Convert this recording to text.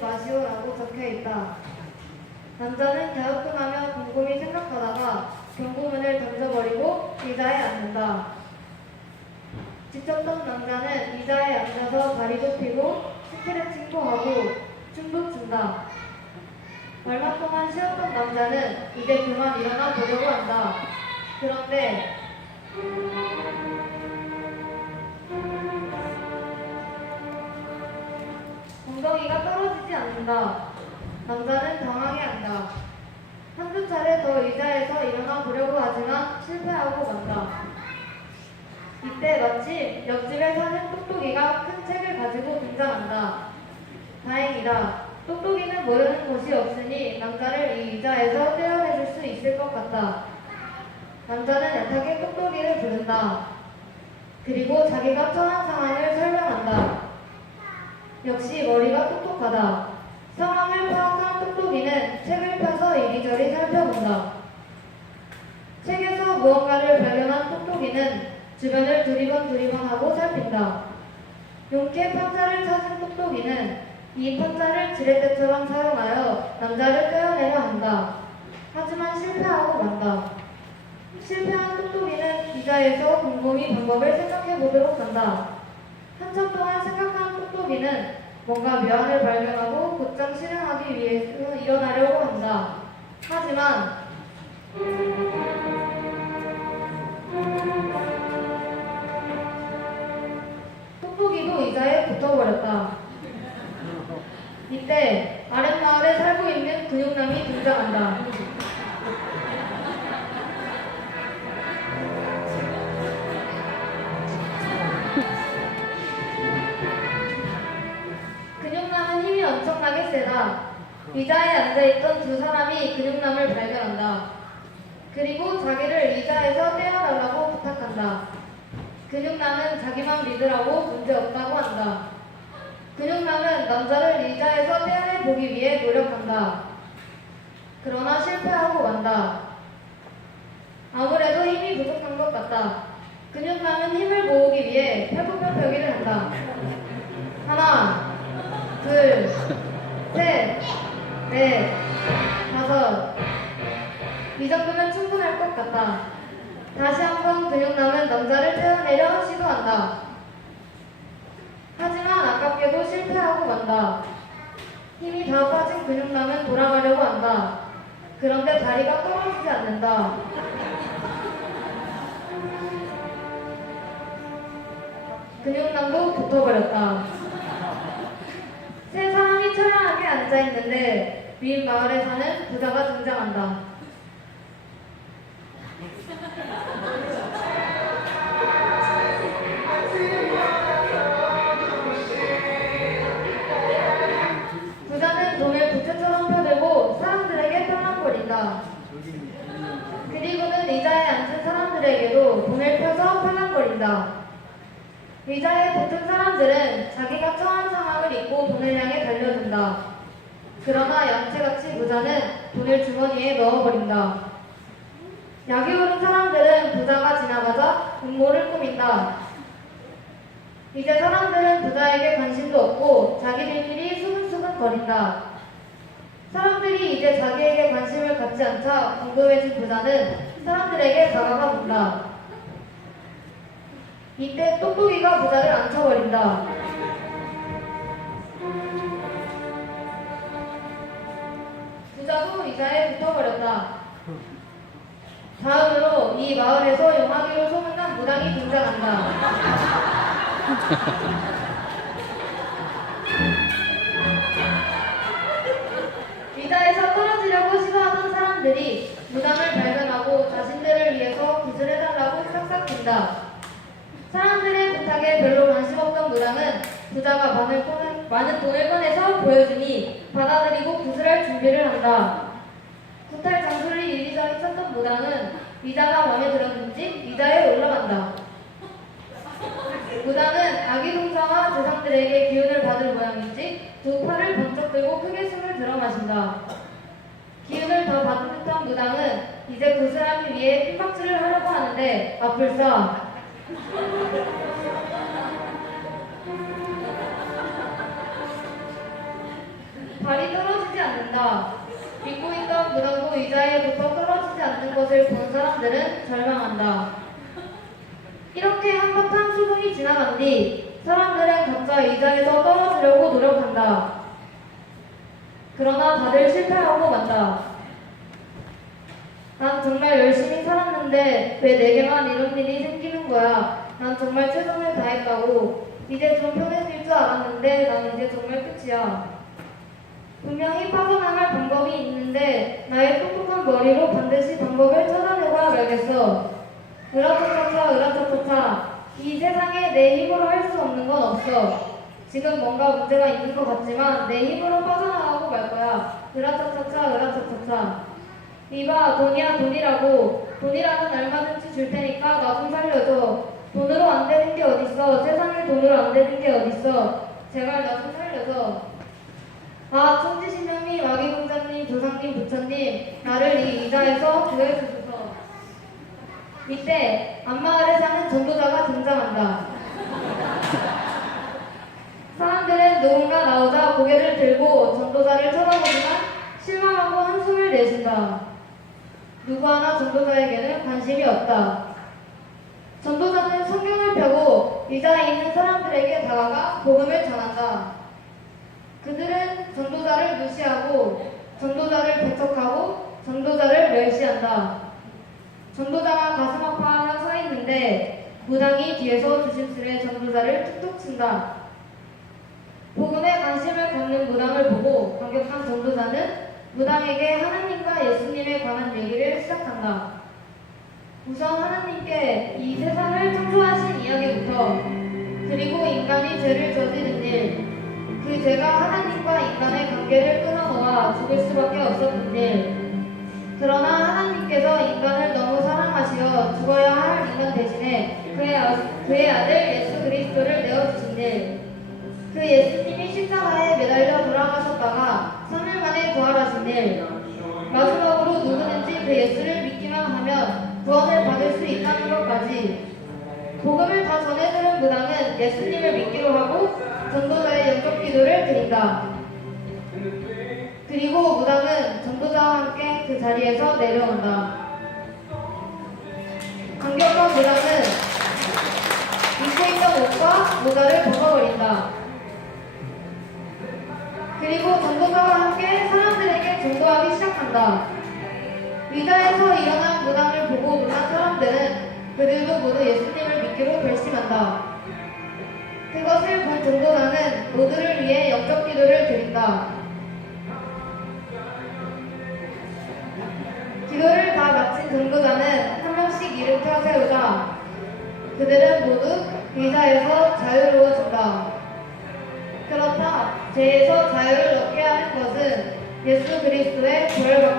마시오라고 적혀있다. 남자는 갸우뚱하며 곰곰이 생각하다가 경고문을 던져버리고 의자에 앉는다. 지쳤던 남자는 의자에 앉아서 다리도 펴고 스트레칭도 하고 춤도 춘다. 얼마 동안 쉬었던 남자는 이제 그만 일어나 보려고 한다. 그런데 엉덩이가 떨어지지 않는다. 남자는 당황해 한다. 한두 차례 더 의자에서 일어나 보려고 하지만 실패하고 만다. 이때 마침 옆집에 사는 똑똑이가 큰 책을 가지고 등장한다. 다행이다. 똑똑이는 모르는 곳이 없으니 남자를 이 의자에서 떼어내줄 수 있을 것 같다. 남자는 애타게 똑똑이를 부른다. 그리고 자기가 처한 상황을 설명한다. 역시 머리가 똑똑하다. 상황을 파악한 똑똑이는 책을 펴서 이리저리 살펴본다. 책에서 무언가를 발견한 똑똑이는 주변을 두리번 하고 살핀다. 용케 판자를 찾은 똑똑이는 이 판자를 지렛대처럼 사용하여 남자를 떼어내려 한다. 하지만 실패하고 만다. 실패한 똑똑이는 의자에서 곰곰이 방법을 생각해 보도록 한다. 한참 동안 생각한 똑똑이는 뭔가 묘안을 발견하고 곧장 실행하기 위해서 일어나려고 한다. 하지만 똑똑이도 의자에 붙어버렸다. 이때 아랫마을에 살고 있는 근육남이 등장한다. 근육남은 힘이 엄청나게 세다. 의자에 앉아있던 두 사람이 근육남을 발견한다. 그리고 자기를 의자에서 떼어달라고 부탁한다. 근육남은 자기만 믿으라고 문제없다고 한다. 근육남은 남자를 의자에서 떼어내보기 위해 노력한다. 그러나 실패하고 만다. 아무래도 힘이 부족한 것 같다. 근육남은 힘을 모으기 위해 팔굽혀펴기를 한다. 하나, 둘, 셋, 넷, 다섯. 이 정도면 충분할 것 같다. 다시 한번 근육남은 남자를 떼어내려 시도한다. 하지만 아깝게도 실패하고 만다. 힘이 다 빠진 근육남은 돌아가려고 한다. 그런데 다리가 떨어지지 않는다. 근육남도 붙어버렸다. 세 사람이 처량하게 앉아있는데 윗 마을에 사는 부자가 등장한다. 부자는 돈을 부채처럼 펴들고 사람들에게 팔랑거린다. 그리고는 의자에 앉은 사람들에게도 돈을 펴서 팔랑거린다. 의자에 붙은 사람들은 자기가 처한 상황을 잊고 돈을 향해 달려든다. 그러나 양채같이 부자는 돈을 주머니에 넣어버린다. 약이 오른 사람들은 부자가 지나가자 음모를 꾸민다. 이제 사람들은 부자에게 관심도 없고 자기들끼리 수근수근 거린다. 사람들이 이제 자기에게 관심을 갖지 않자 궁금해진 부자는 사람들에게 다가가 본다. 이때 똑똑이가 부자를 앉혀버린다. 부자도 의자에 붙어버렸다. 다음으로 이 마을에서 용하기로 소문난 무당이 등장한다. 의자에서 떨어지려고 시도하던 사람들이 무당을 발견하고 자신들을 위해서 구슬해달라고 싹싹 빈다. 사람들의 부탁에 별로 관심 없던 무당은 부자가 많은 돈을 꺼내서 보여주니 받아들이고 구슬할 준비를 한다. 구탈 장소를 이리저리 찾던 무당은 의자가 마음에 들었는지 의자에 올라간다. 무당은 아기 동자와 조상들에게 기운을 받을 모양인지 두 팔을 번쩍 들고 크게 숨을 들어 마신다. 기운을 더 받은 듯한 무당은 이제 구슬하기 위해 핀박질을 하려고 하는데 아플싸. 발이 떨어지지 않는다. 믿고 있던 무당도 의자에 붙어 떨어지지 않는 것을 본 사람들은 절망한다. 이렇게 한바탕 수분이 지나간 뒤 사람들은 각자 의자에서 떨어지려고 노력한다. 그러나 다들 실패하고 만다. 난 정말 열심히 살았는데 왜 내게만 이런 일이 생기는 거야. 난 정말 최선을 다했다고. 이제 좀 편해질 줄 알았는데 난 이제 정말 끝이야. 분명히 빠져나갈 방법이 있는데 나의 똑똑한 머리로 반드시 방법을 찾아내고야 말겠어. 으라차차차 으라차차차. 이 세상에 내 힘으로 할 수 없는 건 없어. 지금 뭔가 문제가 있는 것 같지만 내 힘으로 빠져나가고 말 거야. 으라차차차 으라차차차. 이봐 돈이야 돈이라고. 돈이라면 얼마든지 줄 테니까 나 좀 살려줘. 돈으로 안 되는 게 어딨어. 세상에 돈으로 안 되는 게 어딨어. 제발 나 좀 살려줘. 아 천지신명님 마귀공자님 조상님 부처님 나를 이 의자에서 구해주소서. 이때 앞마을에 사는 전도자가 등장한다. 사람들은 누군가 나오자 고개를 들고 전도자를 쳐다보지만 실망하고 한숨을 내쉰다. 누구 하나 전도자에게는 관심이 없다. 전도자는 성경을 펴고 의자에 있는 사람들에게 다가가 복음을 전한다. 그들은 전도자를 무시하고 전도자를 배척하고 전도자를 멸시한다. 전도자가 가슴 아파하며 서 있는데 무당이 뒤에서 조심스레 전도자를 툭툭 친다. 복음에 관심을 갖는 무당을 보고 감격한 전도자는 무당에게 하나님과 예수님에 관한 얘기를 시작한다. 우선 하나님께 이 세상을 창조하신 이야기부터 그리고 인간이 죄를 저지른 일, 그 죄가 하나님과 인간의 관계를 끊어놓아 죽을 수밖에 없었던 일, 그러나 하나님께서 인간을 너무 사랑하시어 죽어야 할 인간 대신에 그의 아들 예수 그리스도를 내어주신 일, 그 예수님이 십자가에 매달려 돌아가셨다가 3일 만에 부활하신 일, 마지막으로 누구든지 그 예수를 믿기만 하면 구원을 받을 수 있다는 것까지. 복음을 다 전해들은 무당은 예수님을 믿기로 하고 전도자의 영적 기도를 드린다. 그리고 무당은 전도자와 함께 그 자리에서 내려온다. 감격한 무당은 입고 있던 옷과 모자를 벗어버린다. 그리고 전도자와 함께 사람들에게 전도하기 시작한다. 의자에서 일어난 무당을 보고 놀란 사람들은 그들도 모두 예수님을 믿기로 결심한다. 그것을 본 전도자는 모두를 위해 영적 기도를 드린다. 기도를 다 마친 전도자는 한 명씩 일으켜 세우자 그들은 모두 의자에서 자유로워진다. 그렇다. 죄에서 자유를 얻게 하는 것은 예수 그리스도의 부활과